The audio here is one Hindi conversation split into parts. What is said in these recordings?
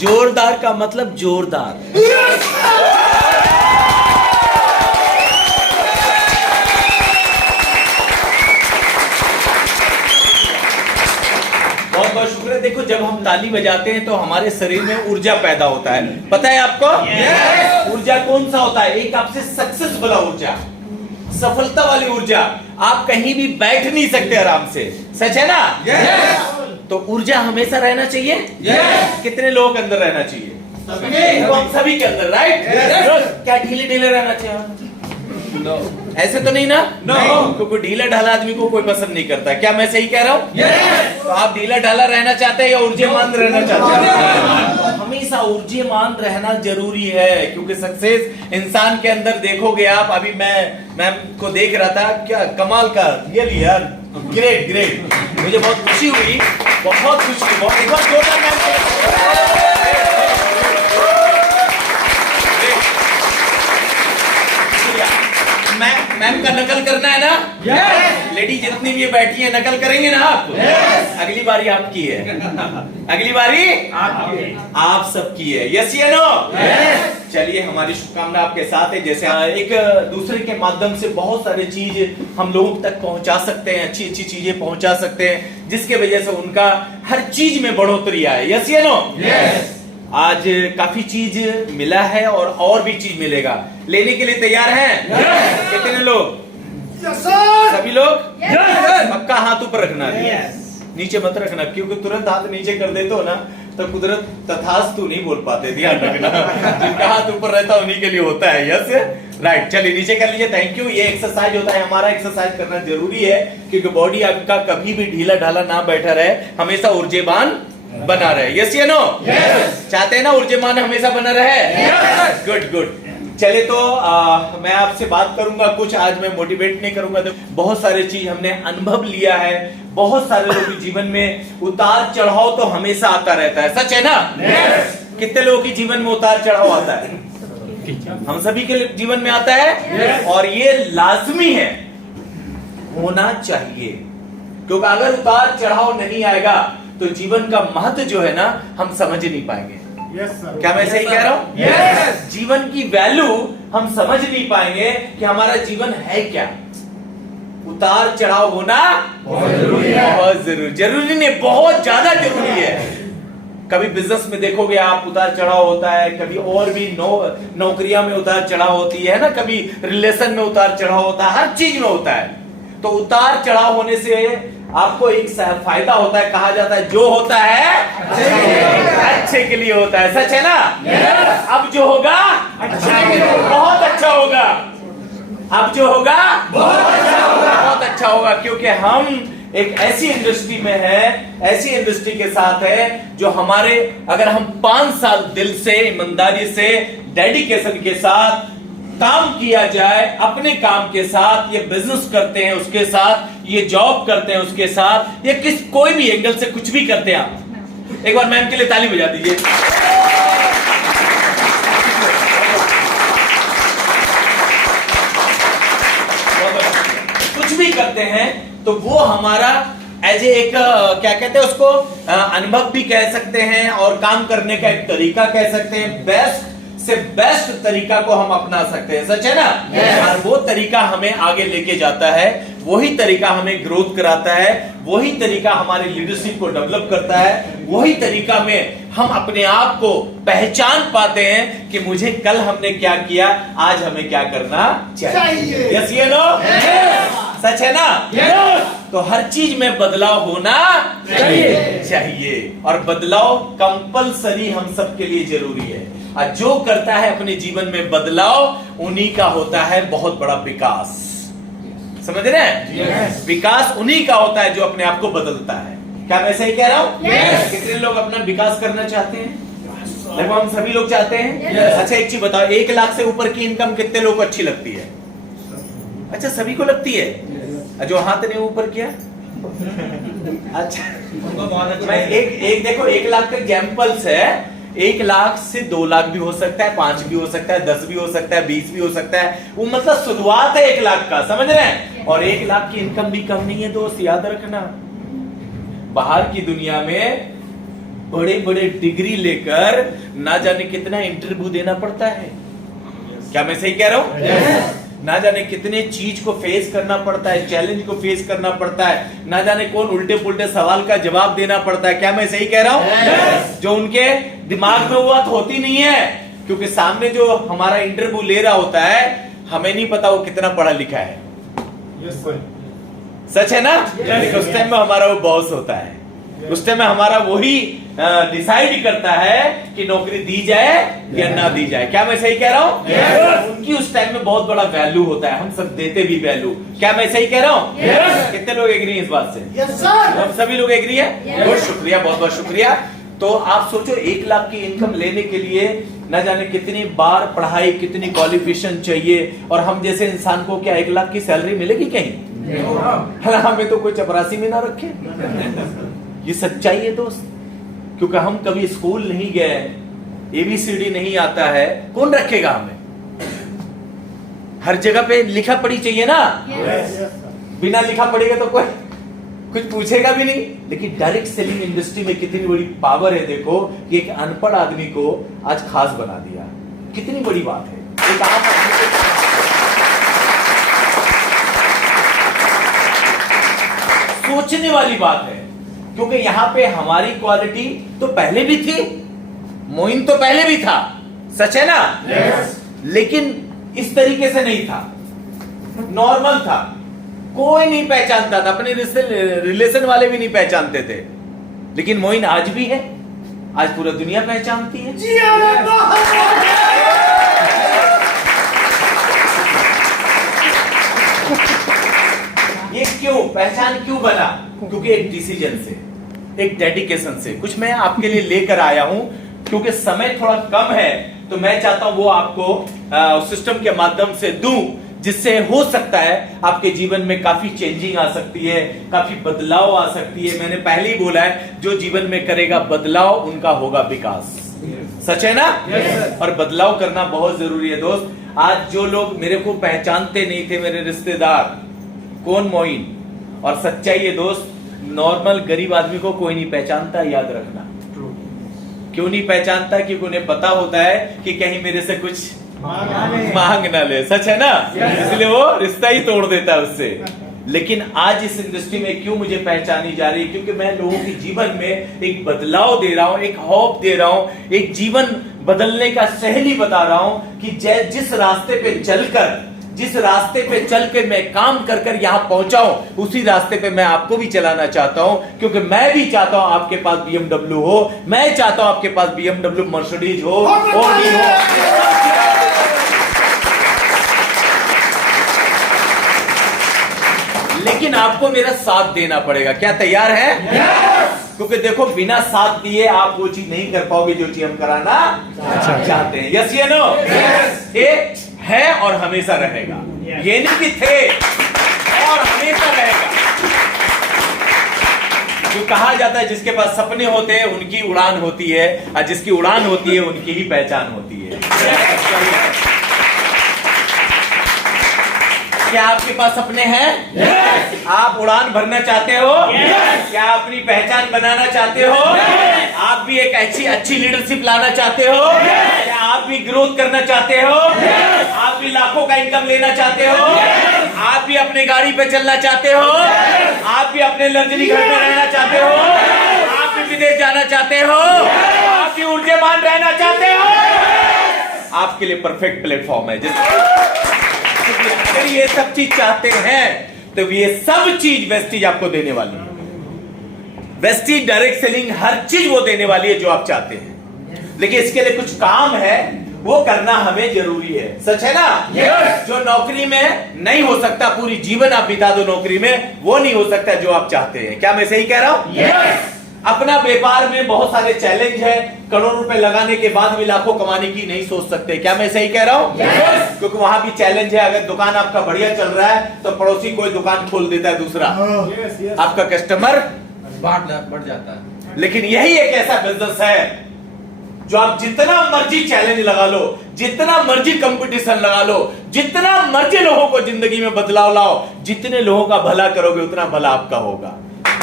जोरदार का मतलब जोरदार। बहुत बहुत शुक्रिया। देखो जब हम ताली बजाते हैं तो हमारे शरीर में ऊर्जा पैदा होता है, पता है आपको? ऊर्जा कौन सा होता है? एक आपसे सक्सेस वाला ऊर्जा, सफलता वाली ऊर्जा। आप कहीं भी बैठ नहीं सकते आराम से, सच है ना? तो ऊर्जा हमेशा रहना चाहिए। कितने लोगों के अंदर रहना चाहिए? हम सभी के अंदर, राइट? क्या ढीले ढीले रहना चाहिए? No. ऐसे तो नहीं ना? क्योंकि ढीला ढाला आदमी को कोई पसंद नहीं करता। क्या मैं सही कह रहा हूँ? तो आप ढीला ढाला रहना चाहते हैं या ऊर्जावान रहना चाहते हैं? हमेशा ऊर्जावान रहना जरूरी है, क्योंकि सक्सेस इंसान के अंदर देखोगे आप। अभी मैं को देख रहा था, क्या कमाल का, रियली यार, ग्रेट ग्रेट। मुझे बहुत खुशी हुई, बहुत खुशी, बहुत। एक बार जोरदार मैम का नकल करना है ना? लेडी जितनी भी बैठी है नकल करेंगे ना आप? अगली बारी आपकी है, अगली बारी आप सबकी है। यस या नो? चलिए, हमारी शुभकामना आपके साथ है। जैसे एक दूसरे के माध्यम से बहुत सारी चीज हम लोगों तक पहुंचा सकते हैं, अच्छी अच्छी चीजें पहुंचा सकते हैं, जिसके वजह से उनका हर चीज में बढ़ोतरी आए। यस या नो? आज काफी चीज मिला है और भी चीज मिलेगा। लेने के लिए तैयार हैं? कितने लोग? सभी लोग? पक्का हाथ ऊपर रखना, नीचे मत रखना, क्योंकि तुरंत हाथ नीचे कर देते हो ना तो कुदरत तथास्तु नहीं बोल पाते। ध्यान रखना, जिनका हाथ ऊपर रहता है उन्हीं के लिए होता है। Yes, right. चलिए नीचे कर लीजिए। Thank you. ये एक्सरसाइज होता है हमारा, एक्सरसाइज करना जरूरी है, क्योंकि बॉडी आपका कभी भी ढीला ढाला ना बैठा रहे, हमेशा ऊर्जावान बना रहे। यस या नो? चाहते हैं ना ऊर्जावान हमेशा बना रहे? Good good. चले तो मैं आपसे बात करूंगा कुछ, आज मैं मोटिवेट नहीं करूंगा। तो बहुत सारी चीज हमने अनुभव लिया है। बहुत सारे लोगों के जीवन में उतार चढ़ाव तो हमेशा आता रहता है, सच है ना? कितने लोगों के जीवन में उतार चढ़ाव आता है? हम सभी के जीवन में आता है, और ये लाजमी है, होना चाहिए। क्योंकि अगर उतार चढ़ाव नहीं आएगा तो जीवन का महत्व जो है ना, हम समझ नहीं पाएंगे। क्या मैं सही कह रहा हूं? जीवन की वैल्यू हम समझ नहीं पाएंगे कि हमारा जीवन है क्या। उतार चढ़ाव होना बहुत जरूरी है, बहुत जरूरी नहीं, बहुत ज्यादा जरूरी है। कभी बिजनेस में देखोगे आप, उतार चढ़ाव होता है। कभी और भी नौकरियां में उतार चढ़ाव होती है ना, कभी रिलेशन में उतार चढ़ाव होता है, हर चीज में होता है। तो उतार चढ़ाव होने से आपको एक फायदा होता है। कहा जाता है जो होता है अच्छे के लिए होता है, सच है ना? अब जो होगा बहुत अच्छा होगा। अब जो होगा बहुत अच्छा होगा, क्योंकि हम एक ऐसी इंडस्ट्री में है, ऐसी इंडस्ट्री के साथ है जो हमारे, अगर हम 5 साल दिल से, ईमानदारी से, डेडिकेशन के साथ काम किया जाए, अपने काम के साथ, ये बिजनेस करते हैं उसके साथ, ये जॉब करते हैं उसके साथ, ये कोई भी एंगल से कुछ भी करते हैं आप। एक बार मैम के लिए ताली बजा दीजिए। कुछ भी करते हैं तो वो हमारा एज एक क्या कहते हैं उसको, अनुभव भी कह सकते हैं, और काम करने का एक तरीका कह सकते हैं। बेस्ट से बेस्ट तरीका को हम अपना सकते हैं, सच है ना? और वो तरीका हमें आगे लेके जाता है, वही तरीका हमें ग्रोथ कराता है, वही तरीका हमारे लीडरशिप को डेवलप करता है, वही तरीका में हम अपने आप को पहचान पाते हैं कि मुझे कल हमने क्या किया, आज हमें क्या करना चाहिए। यस या नो? सच है ना? तो हर चीज में बदलाव होना चाहिए, और बदलाव कंपलसरी हम सबके लिए जरूरी है। और जो करता है अपने जीवन में बदलाव, उन्हीं का होता है बहुत बड़ा विकास। समझ रहे हैं? विकास उन्हीं का होता है जो अपने आप को बदलता है। क्या मैं सही कह रहा हूं? कितने लोग अपना विकास करना चाहते हैं? देखो हम सभी लोग चाहते हैं। अच्छा एक चीज बताओ, 1 लाख से ऊपर की इनकम कितने लोग को अच्छी लगती है? अच्छा सभी को लगती है। जो हाथ ने ऊपर किया, अच्छा मैं एक देखो 1 लाख का एग्जाम्पल्स है। 1 लाख से 2 लाख भी हो सकता है, 5 भी हो सकता है, 10 भी हो सकता है, 20 भी हो सकता है। वो मतलब शुरुआत है 1 लाख का, समझ रहे हैं? और 1 लाख की इनकम भी कम नहीं है दोस्त, याद रखना। बाहर की दुनिया में बड़े बड़े डिग्री लेकर ना जाने कितना इंटरव्यू देना पड़ता है। क्या मैं सही कह रहा हूं? ना जाने कितने चीज को फेस करना पड़ता है, चैलेंज को फेस करना पड़ता है, ना जाने कौन उल्टे पुल्टे सवाल का जवाब देना पड़ता है। क्या मैं सही कह रहा हूं? जो उनके दिमाग में वो बात होती नहीं है, क्योंकि सामने जो हमारा इंटरव्यू ले रहा होता है, हमें नहीं पता वो कितना पढ़ा लिखा है। सच है ना? उस टाइम में हमारा वो बॉस होता है, उस टाइम में हमारा वही डिसाइड करता है कि नौकरी दी जाए या ना दी जाए। क्या मैं सही कह रहा हूं? उनकी उस टाइम में बहुत बड़ा वैल्यू होता है, हम सब देते भी वैल्यू। क्या मैं सही कह रहा हूं? कितने लोग एग्री हैं इस बात से? हम सभी लोग एग्री है? बहुत शुक्रिया, बहुत बहुत शुक्रिया। तो आप सोचो 1 लाख की इनकम लेने के लिए न जाने कितनी बार पढ़ाई, कितनी क्वालिफिकेशन चाहिए, और हम जैसे इंसान को क्या 1 लाख की सैलरी मिलेगी कहीं? हमें तो कोई चपरासी में ना रखे। ये सच्चाई है दोस्त, क्योंकि हम कभी स्कूल नहीं गए, ABCD नहीं आता है, कौन रखेगा हमें? हर जगह पे लिखा पढ़ी चाहिए ना। बिना लिखा पढ़ेगा तो कोई कुछ पूछेगा भी नहीं। लेकिन डायरेक्ट सेलिंग इंडस्ट्री में कितनी बड़ी पावर है, देखो कि एक अनपढ़ आदमी को आज खास बना दिया। कितनी बड़ी बात है। एक आप सोचने वाली बात है, क्योंकि यहां पे हमारी क्वालिटी तो पहले भी थी, मोइन तो पहले भी था, सच है ना? लेकिन इस तरीके से नहीं था, नॉर्मल था, कोई नहीं पहचानता था, अपने रिलेशन वाले भी नहीं पहचानते थे। लेकिन मोइन आज भी है, आज पूरा दुनिया पहचानती है। ये क्यों पहचान क्यों बना? क्योंकि एक डिसीजन से, एक डेडिकेशन से। कुछ मैं आपके लिए लेकर आया हूं, क्योंकि समय थोड़ा कम है, तो मैं चाहता हूं वो आपको सिस्टम के माध्यम से दूं, जिससे हो सकता है आपके जीवन में काफी चेंजिंग आ सकती है, काफी बदलाव आ सकती है। मैंने पहले ही बोला है, जो जीवन में करेगा बदलाव, उनका होगा विकास। सच है ना? और बदलाव करना बहुत जरूरी है दोस्त। आज जो लोग मेरे को पहचानते नहीं थे, मेरे रिश्तेदार, कौन? मोइन। और सच्चाई है दोस्त, नॉर्मल गरीब आदमी को कोई नहीं पहचानता, याद रखना। क्यों नहीं पहचानता? क्योंकि उन्हें पता होता है कि कहीं मेरे से कुछ मांग ना ले। सच है ना? इसलिए वो रिश्ता ही तोड़ देता है उससे। लेकिन आज इस इंडस्ट्री में क्यों मुझे पहचानी जा रही है? क्योंकि मैं लोगों के जीवन में एक बदलाव दे रहा हूं, एक होप दे रहा हूं, एक जीवन बदलने का सहेली बता रहा हूं कि जिस रास्ते पे चलकर, जिस रास्ते पे चल के मैं काम कर कर यहां पहुंचा हूं, उसी रास्ते पे मैं आपको भी चलाना चाहता हूं। क्योंकि मैं भी चाहता हूं आपके पास BMW हो, मैं चाहता हूं आपके पास BMW, मर्सिडीज हो, Audi हो। लेकिन आपको मेरा साथ देना पड़ेगा। क्या तैयार है? क्योंकि देखो, बिना साथ दिए आप वो चीज नहीं कर पाओगे जो चीज हम कराना चाहते हैं। यस या नो? ये है और हमेशा रहेगा। ये नहीं कि थे और हमेशा रहेगा। जो कहा जाता है, जिसके पास सपने होते हैं उनकी उड़ान होती है, और जिसकी उड़ान होती है उनकी ही पहचान होती है। क्या आपके पास सपने हैं? आप उड़ान भरना चाहते हो? क्या अपनी पहचान बनाना चाहते हो? आप भी एक अच्छी लीडरशिप लाना चाहते हो? क्या आप भी ग्रोथ करना चाहते हो? आप भी लाखों का इनकम लेना चाहते हो? आप भी अपनी गाड़ी पे चलना चाहते हो? आप भी अपने लग्जरी घर में रहना चाहते हो? आप भी विदेश जाना चाहते हो? आप भी ऊर्जावान रहना चाहते हो? आपके लिए परफेक्ट प्लेटफॉर्म है। अगर ये सब चीज चाहते हैं तो ये सब चीज वेस्टीज आपको देने वाली है। वेस्टीज डायरेक्ट सेलिंग हर चीज वो देने वाली है जो आप चाहते हैं। लेकिन इसके लिए कुछ काम है, वो करना हमें जरूरी है। सच है ना? जो नौकरी में नहीं हो सकता, पूरी जीवन आप बिता दो नौकरी में, वो नहीं हो सकता जो आप चाहते हैं। क्या मैं सही कह रहा हूं? अपना व्यापार में बहुत सारे चैलेंज है, करोड़ रुपए लगाने के बाद भी लाखों कमाने की नहीं सोच सकते। क्या मैं सही कह रहा हूं? क्योंकि वहां भी चैलेंज है। अगर दुकान आपका बढ़िया चल रहा है तो पड़ोसी कोई दुकान खोल देता है दूसरा, आपका कस्टमर बढ़ जाता है। लेकिन यही एक ऐसा बिजनेस है जो आप जितना मर्जी चैलेंज लगा लो, जितना मर्जी कंपटीशन लगा लो, जितना मर्जी लोगों को जिंदगी में बदलाव लाओ, जितने लोगों का भला करोगे उतना भला आपका होगा।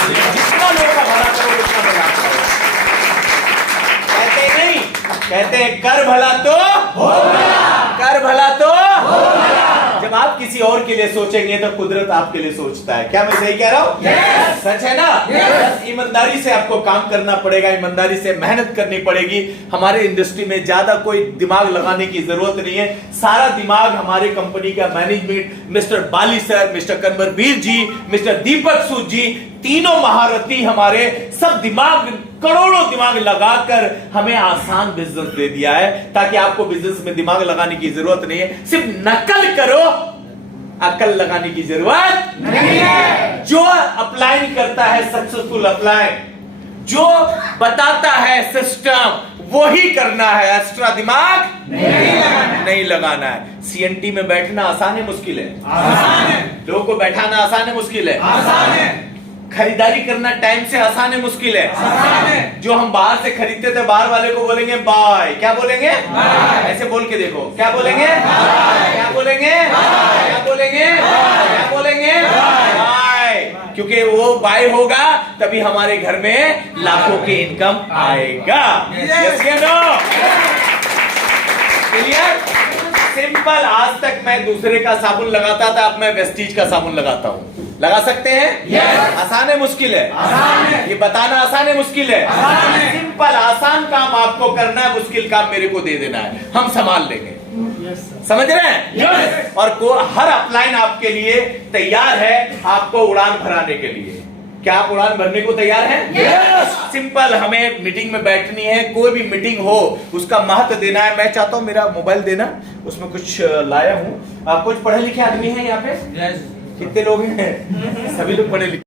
जितना लोगों का भला करोगे उतना भला आपका होगा। कहते हैं कर भला तो हो भला, कर भला तो हो भला। जब आप किसी और के लिए सोचेंगे तो कुदरत आपके लिए सोचता है। क्या मैं सही कह रहा हूं? yes! सच है ना? yes! ईमानदारी से आपको काम करना पड़ेगा, ईमानदारी से मेहनत करनी पड़ेगी। हमारे इंडस्ट्री में ज्यादा कोई दिमाग लगाने की जरूरत नहीं है। सारा दिमाग हमारे कंपनी का मैनेजमेंट, मिस्टर बाली सर, मिस्टर कन्वरवीर जी, मिस्टर दीपक सूद जी, तीनों महारथी हमारे सब दिमाग, करोड़ों दिमाग लगाकर हमें आसान बिजनेस दे दिया है, ताकि आपको बिजनेस में दिमाग लगाने की जरूरत नहीं है। सिर्फ नकल करो, अकल लगाने की जरूरत नहीं है। जो अप्लाई करता है सक्सेसफुल अप्लाई, जो बताता है सिस्टम, वही करना है। एक्स्ट्रा दिमाग नहीं लगाना है। सीएनटी में बैठना आसान है मुश्किल है? आसान है। लोगों को बैठाना आसान है मुश्किल है? आसान है। खरीदारी करना टाइम से आसान है मुश्किल है? आसान है। जो हम बाहर से खरीदते थे, बाहर वाले को बोलेंगे बाय, क्या बोलेंगे? बाय। ऐसे बोल के देखो, क्या बोलेंगे? बाय। क्या बोलेंगे? बाय। क्या बोलेंगे? बाय। क्या बोलेंगे? बाय। क्योंकि वो बाय होगा तभी हमारे घर में लाखों की इनकम आएगा। यस या नो? क्लियर? सिंपल। आज तक मैं दूसरे का साबुन लगाता था, अब मैं वेस्टीज का साबुन लगाता हूं। लगा सकते हैं? yes! आसान है मुश्किल है? आसान है। ये बताना आसान है मुश्किल है? आसान है। सिंपल, आसान काम आपको करना है, मुश्किल काम मेरे को दे देना है, हम संभाल लेंगे। yes, समझ रहे हैं? yes! और हर अपलाइन आपके लिए तैयार है, आपको उड़ान भराने के लिए। क्या आप उड़ान भरने को तैयार हैं? yes! सिंपल, हमें मीटिंग में बैठनी है, कोई भी मीटिंग हो उसका महत्व देना है। मैं चाहता हूं मेरा मोबाइल देना, उसमें कुछ लाया हूं। आप कुछ पढ़े लिखे आदमी हैं यहाँ पे? yes. कितने लोग हैं? सभी लोग पढ़े लिखे।